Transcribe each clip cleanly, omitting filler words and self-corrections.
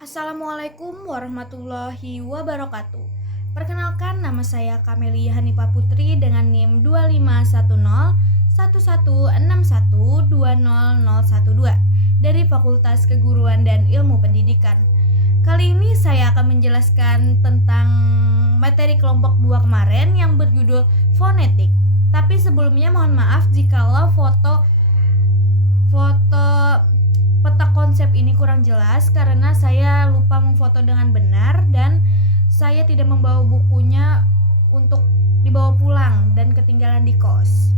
Assalamualaikum warahmatullahi wabarakatuh. Perkenalkan, nama saya Kamelia Hanifah Putri dengan NIM 25101161200012 dari Fakultas Keguruan dan Ilmu Pendidikan. Kali ini saya akan menjelaskan tentang materi kelompok 2 kemarin yang berjudul fonetik. Tapi sebelumnya mohon maaf jikalau foto peta konsep ini kurang jelas karena saya lupa memfoto dengan benar dan saya tidak membawa bukunya untuk dibawa pulang dan ketinggalan di kos.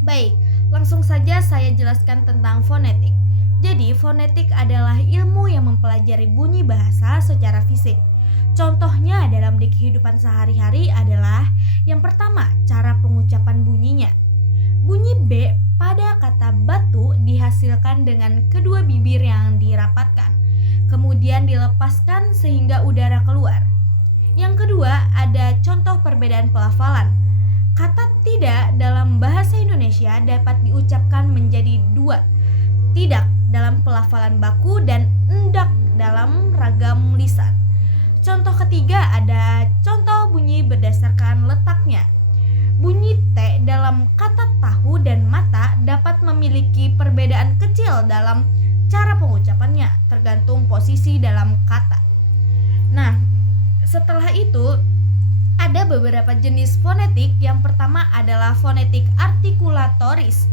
Baik, langsung saja saya jelaskan tentang fonetik. Jadi, fonetik adalah ilmu yang mempelajari bunyi bahasa secara fisik. Contohnya dalam kehidupan sehari-hari adalah yang pertama, cara pengucapan bunyinya. Bunyi B pada kata batu dihasilkan dengan kedua bibir yang dirapatkan, kemudian dilepaskan sehingga udara keluar. Yang kedua, ada contoh perbedaan pelafalan. Kata tidak dalam bahasa Indonesia dapat diucapkan menjadi dua. Tidak dalam pelafalan baku dan endak dalam ragam lisan. Contoh ketiga ada contoh bunyi berdasarkan letaknya. Bunyi T dalam kata tahu dan mata dapat memiliki perbedaan kecil dalam cara pengucapannya, tergantung posisi dalam kata. Nah, setelah itu ada beberapa jenis fonetik. Yang pertama adalah fonetik artikulatoris.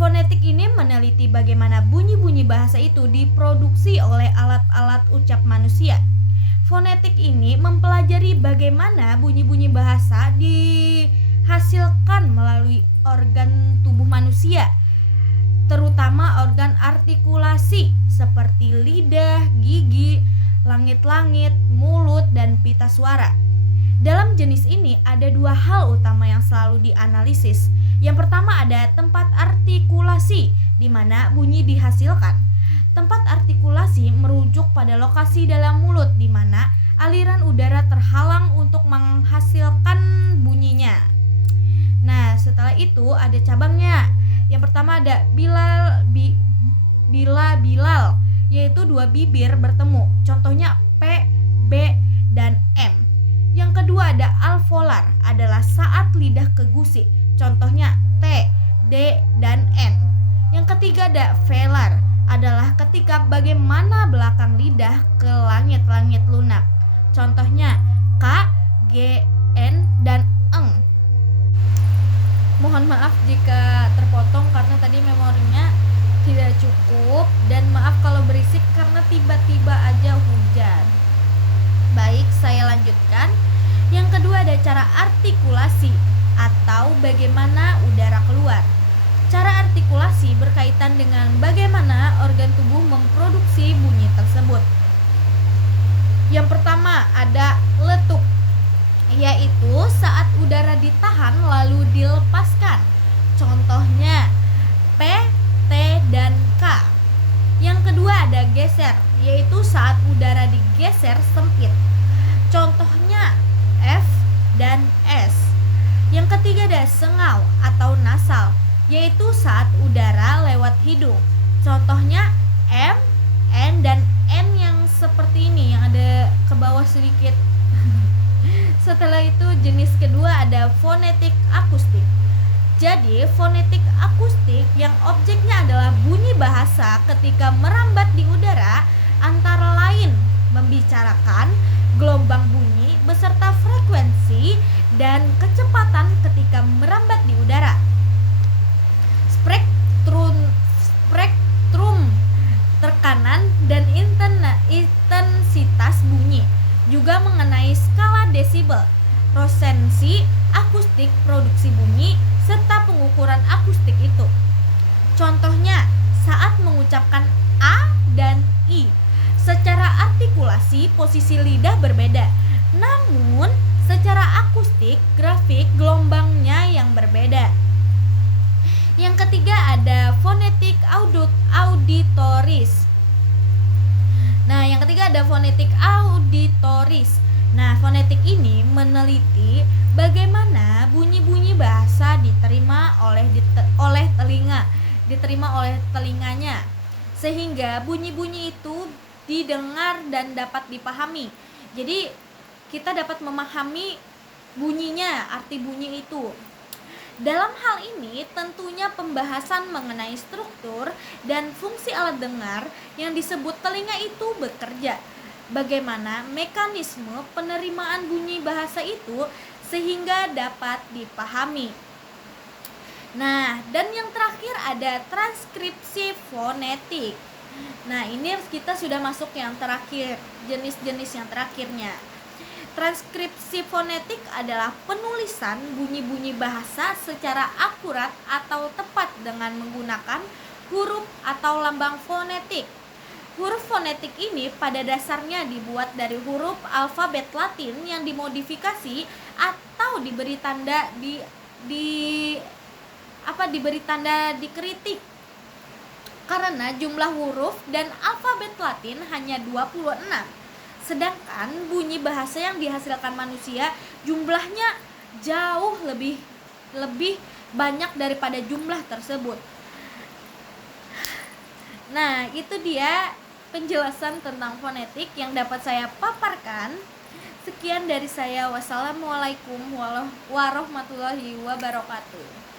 Fonetik ini meneliti bagaimana bunyi-bunyi bahasa itu diproduksi oleh alat-alat ucap manusia. Fonetik ini mempelajari bagaimana bunyi-bunyi bahasa dihasilkan melalui organ tubuh manusia, terutama organ artikulasi seperti lidah, gigi, langit-langit, mulut, dan pita suara. Dalam jenis ini ada dua hal utama yang selalu dianalisis. Yang pertama ada tempat artikulasi, di mana bunyi dihasilkan. Tempat artikulasi merujuk pada lokasi dalam mulut, di mana aliran udara terhalang untuk menghasilkan bunyinya. Nah, setelah itu ada cabangnya. Yang pertama ada bilal, yaitu dua bibir bertemu. Contohnya P, B, dan M. Yang kedua ada alveolar, adalah saat lidah ke gusi. Contohnya T, D, dan N. Yang ketiga ada velar, adalah ketika bagaimana belakang lidah ke langit-langit lunak. Contohnya K, G, N, dan eng. Mohon maaf jika terpotong karena tadi memorinya tidak cukup, dan maaf kalau berisik karena tiba-tiba aja hujan. Baik, saya lanjutkan. Yang kedua ada cara artikulasi atau bagaimana udara keluar. Cara artikulasi berkaitan dengan bagaimana organ tubuh memproduksi bunyi tersebut. Yang pertama ada letup, yaitu saat udara ditahan lalu dilepaskan. Contohnya P, T, dan K. Yang kedua ada geser, yaitu saat udara digeser sempit. Contohnya F dan S. Yang ketiga ada sengal atau nasal, yaitu saat udara lewat hidung. Contohnya M, N, dan N yang seperti ini yang ada ke bawah sedikit. Setelah itu jenis kedua ada fonetik akustik. Jadi fonetik akustik yang objeknya adalah bunyi bahasa ketika merambat di udara, antara lain membicarakan gelombang bunyi beserta frekuensi dan kecepatan ketika merambat di udara. Spektrum tekanan dan intensitas bunyi, juga mengenai skala desibel, prosensi akustik produksi bunyi, serta pengukuran akustik itu. Contohnya saat mengucapkan A dan I, secara artikulasi posisi lidah berbeda, namun secara akustik grafik gelombangnya yang berbeda. Yang ketiga ada fonetik auditoris. Nah, fonetik ini meneliti bagaimana bunyi-bunyi bahasa diterima oleh telinganya, sehingga bunyi-bunyi itu didengar dan dapat dipahami. Jadi kita dapat memahami bunyinya, arti bunyi itu. Dalam hal ini tentunya pembahasan mengenai struktur dan fungsi alat dengar yang disebut telinga itu bekerja. Bagaimana mekanisme penerimaan bunyi bahasa itu sehingga dapat dipahami. Nah, dan yang terakhir ada transkripsi fonetik. Nah, ini kita sudah masuk yang terakhir, jenis-jenis yang terakhirnya. Transkripsi fonetik adalah penulisan bunyi-bunyi bahasa secara akurat atau tepat dengan menggunakan huruf atau lambang fonetik. Huruf fonetik ini pada dasarnya dibuat dari huruf alfabet Latin yang dimodifikasi atau diberi tanda diberi tanda dikritik. Karena jumlah huruf dan alfabet Latin hanya 26. Sedangkan bunyi bahasa yang dihasilkan manusia jumlahnya jauh lebih banyak daripada jumlah tersebut. Nah, itu dia penjelasan tentang fonetik yang dapat saya paparkan. Sekian dari saya. Wassalamualaikum warahmatullahi wabarakatuh.